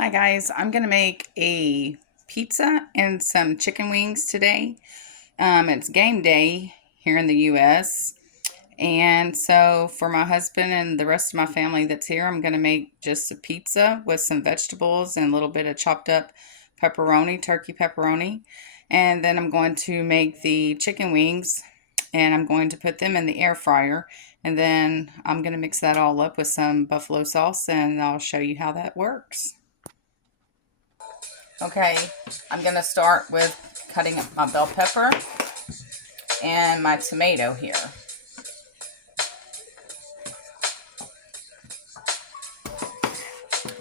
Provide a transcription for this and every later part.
Hi guys, I'm going to make a pizza and some chicken wings today. It's game day here in the US. And so for my husband and the rest of my family that's here, I'm going to make just a pizza with some vegetables and a little bit of chopped up pepperoni, turkey pepperoni. And then I'm going to make the chicken wings and I'm going to put them in the air fryer. And then I'm going to mix that all up with some buffalo sauce and I'll show you how that works. Okay, I'm going to start with cutting up my bell pepper and my tomato here.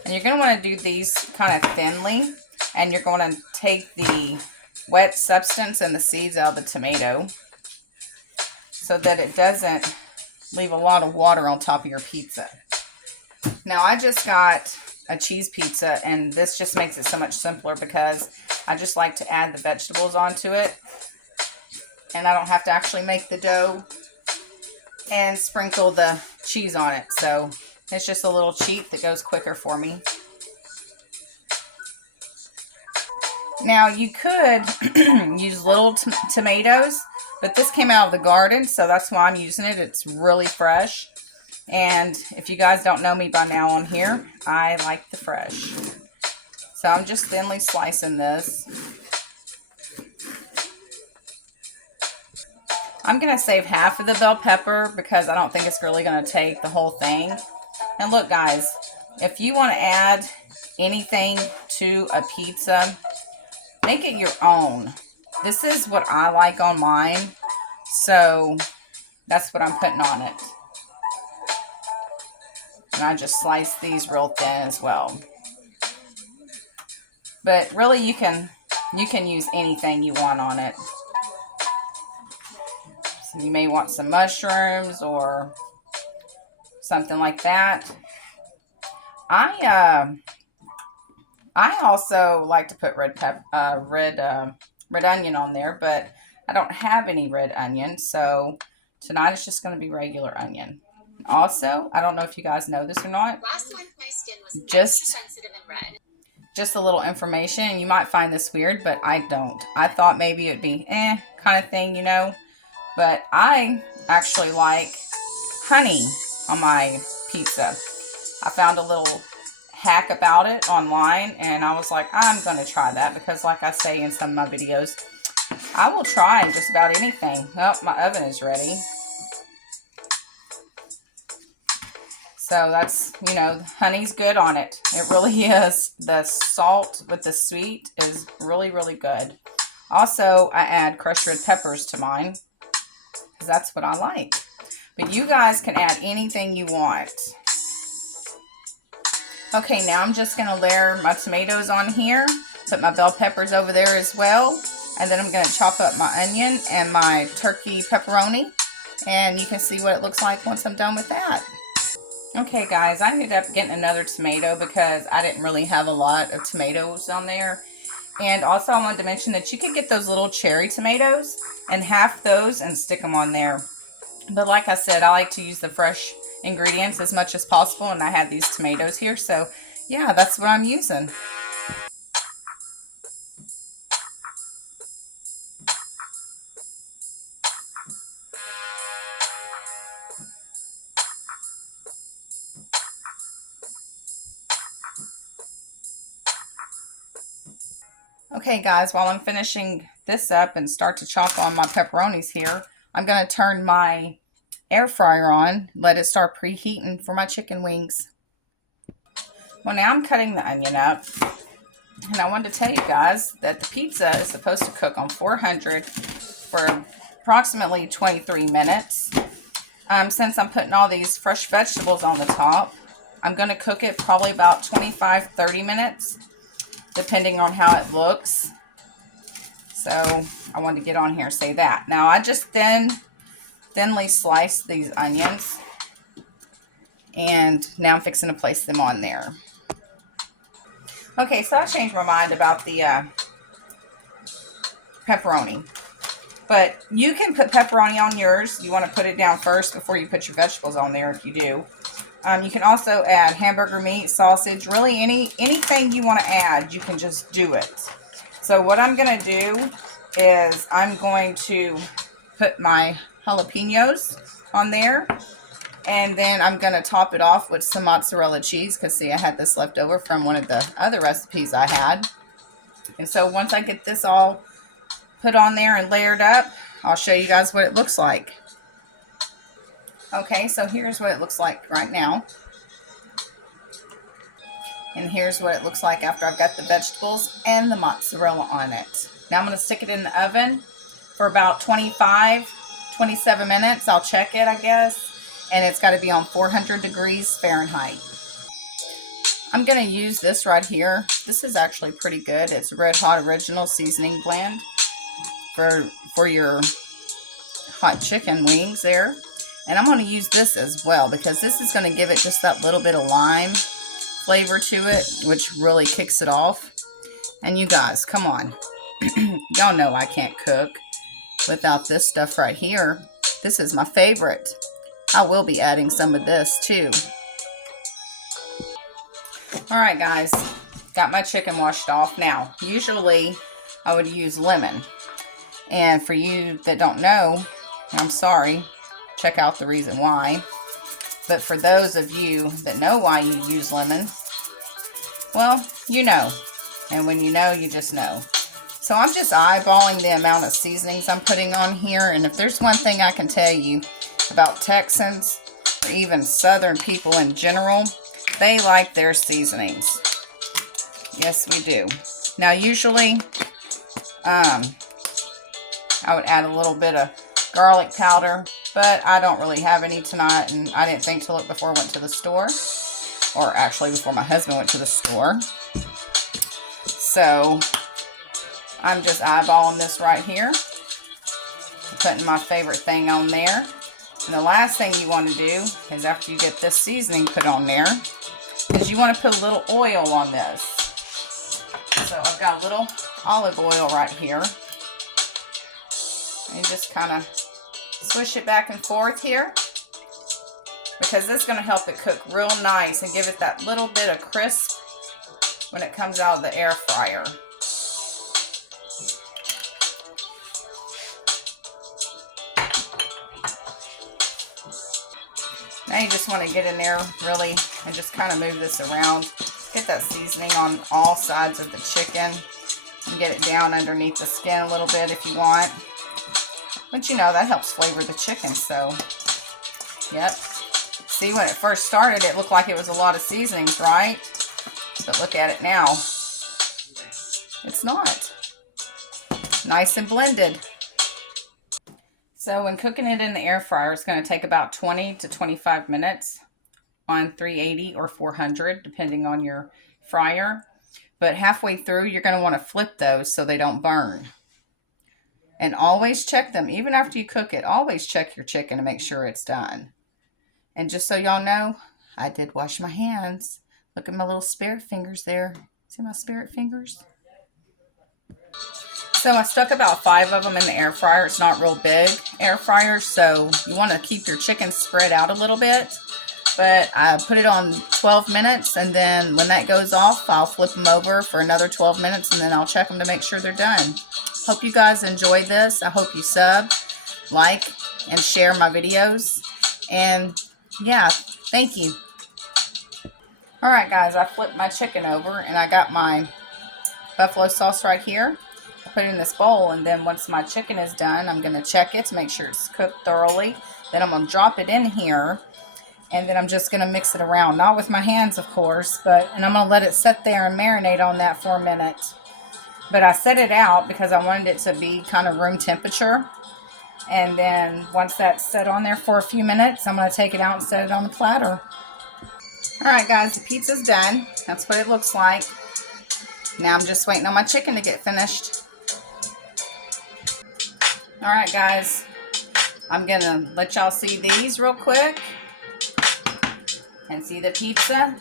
And you're going to want to do these kind of thinly, and you're going to take the wet substance and the seeds out of the tomato so that it doesn't leave a lot of water on top of your pizza. Now I just got a cheese pizza, and this just makes it so much simpler because I just like to add the vegetables onto it, and I don't have to actually make the dough and sprinkle the cheese on it. So it's just a little cheat that goes quicker for me. Now you could use little tomatoes, but this came out of the garden, so that's why I'm using it. It's really fresh. And if you guys don't know me by now on here, I like the fresh. So I'm just thinly slicing this. I'm going to save half of the bell pepper because I don't think it's really going to take the whole thing. And look guys, if you want to add anything to a pizza, make it your own. This is what I like on mine, so that's what I'm putting on it. And I just slice these real thin as well. But really you can use anything you want on it. So you may want some mushrooms or something like that. I also like to put red onion on there, but I don't have any red onion, so tonight it's just going to be regular onion. Also, I don't know if you guys know this or not. Last month my skin was extra sensitive and red. Just a little information, and you might find this weird, but I don't. I thought maybe it'd be kind of thing, you know. But I actually like honey on my pizza. I found a little hack about it online, and I was like, I'm going to try that because like I say in some of my videos, I will try just about anything. Oh, my oven is ready. So that's, you know, honey's good on it. It really is. The salt with the sweet is really, really good. Also, I add crushed red peppers to mine because that's what I like. But you guys can add anything you want. Okay, now I'm just going to layer my tomatoes on here. Put my bell peppers over there as well. And then I'm going to chop up my onion and my turkey pepperoni. And you can see what it looks like once I'm done with that. Okay guys, I ended up getting another tomato because I didn't really have a lot of tomatoes on there. And also I wanted to mention that you could get those little cherry tomatoes and half those and stick them on there. But like I said, I like to use the fresh ingredients as much as possible, and I have these tomatoes here, so yeah, that's what I'm using. Okay guys, while I'm finishing this up and start to chop on my pepperonis here, I'm going to turn my air fryer on, let it start preheating for my chicken wings. Well, now I'm cutting the onion up, and I wanted to tell you guys that the pizza is supposed to cook on 400 for approximately 23 minutes. Since I'm putting all these fresh vegetables on the top, I'm going to cook it probably about 25-30 minutes, depending on how it looks. So I wanted to get on here and say that. Now I just thinly sliced these onions, and now I'm fixing to place them on there. Okay, so I changed my mind about the pepperoni. But you can put pepperoni on yours. You want to put it down first before you put your vegetables on there if you do. You can also add hamburger meat, sausage, really anything you want to add, you can just do it. So what I'm going to do is I'm going to put my jalapenos on there. And then I'm going to top it off with some mozzarella cheese. Because see, I had this left over from one of the other recipes I had. And so once I get this all put on there and layered up, I'll show you guys what it looks like. Okay, so here's what it looks like right now. And here's what it looks like after I've got the vegetables and the mozzarella on it. Now I'm going to stick it in the oven for about 27 minutes. I'll check it, I guess. And it's got to be on 400 degrees Fahrenheit. I'm going to use this right here. This is actually pretty good. It's Red Hot Original Seasoning Blend for your hot chicken wings there. And I'm going to use this as well because this is going to give it just that little bit of lime flavor to it, which really kicks it off. And you guys, come on. Y'all know I can't cook without this stuff right here. This is my favorite. I will be adding some of this too. Alright guys, got my chicken washed off. Now, usually I would use lemon. And for you that don't know, I'm sorry. Check out the reason why. But for those of you that know why you use lemon, well, you know. And when you know, you just know. So I'm just eyeballing the amount of seasonings I'm putting on here. And if there's one thing I can tell you about Texans, or even Southern people in general, they like their seasonings. Yes, we do. Now, usually, I would add a little bit of garlic powder, but I don't really have any tonight, and I didn't think to look before I went to the store, or actually before my husband went to the store. So I'm just eyeballing this right here, putting my favorite thing on there. And the last thing you want to do is after you get this seasoning put on there, is you want to put a little oil on this. So I've got a little olive oil right here. And just kind of swish it back and forth here, because this is going to help it cook real nice and give it that little bit of crisp when it comes out of the air fryer. Now you just want to get in there really and just kind of move this around. Get that seasoning on all sides of the chicken and get it down underneath the skin a little bit if you want. But you know, that helps flavor the chicken, so, yep. See, when it first started, it looked like it was a lot of seasonings, right? But look at it now. It's not. Nice and blended. So when cooking it in the air fryer, it's going to take about 20 to 25 minutes on 380 or 400, depending on your fryer. But halfway through, you're going to want to flip those so they don't burn. And always check them, even after you cook it. Always check your chicken to make sure it's done. And just so y'all know, I did wash my hands. Look at my little spirit fingers there. See my spirit fingers? So I stuck about 5 of them in the air fryer. It's not real big air fryer, so you want to keep your chicken spread out a little bit. But I put it on 12 minutes, and then when that goes off, I'll flip them over for another 12 minutes, and then I'll check them to make sure they're done. Hope you guys enjoyed this. I hope you sub, like, and share my videos. And yeah, thank you. Alright guys, I flipped my chicken over, and I got my buffalo sauce right here. I put it in this bowl, and then once my chicken is done, I'm going to check it to make sure it's cooked thoroughly. Then I'm going to drop it in here, and then I'm just going to mix it around. Not with my hands, of course, and I'm going to let it sit there and marinate on that for a minute. But I set it out because I wanted it to be kind of room temperature. And then once that's set on there for a few minutes, I'm going to take it out and set it on the platter. Alright guys, the pizza's done. That's what it looks like. Now I'm just waiting on my chicken to get finished. Alright guys, I'm going to let y'all see these real quick. And see the pizza.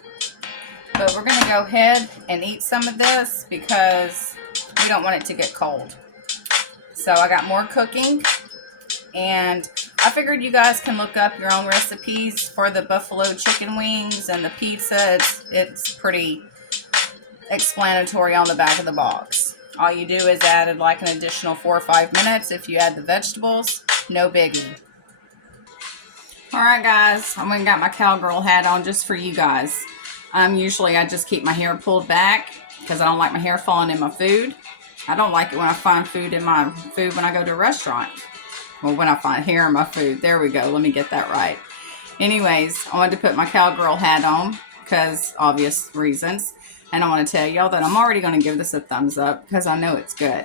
But we're going to go ahead and eat some of this because we don't want it to get cold. So I got more cooking, and I figured you guys can look up your own recipes for the buffalo chicken wings and the pizza. It's pretty explanatory on the back of the box. All you do is add like an additional 4 or 5 minutes. If you add the vegetables, no biggie. Alright guys, I went and got my cowgirl hat on just for you guys. Usually I just keep my hair pulled back because I don't like my hair falling in my food. I don't like it when I find food in my food when I go to a restaurant. Well, when I find hair in my food. There we go. Let me get that right. Anyways, I wanted to put my cowgirl hat on because obvious reasons. And I want to tell y'all that I'm already going to give this a thumbs up because I know it's good.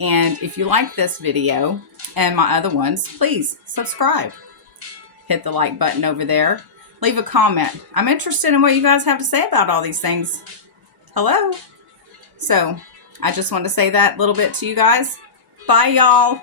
And if you like this video and my other ones, please subscribe. Hit the like button over there. Leave a comment. I'm interested in what you guys have to say about all these things. Hello. So I just wanted to say that little bit to you guys. Bye, y'all.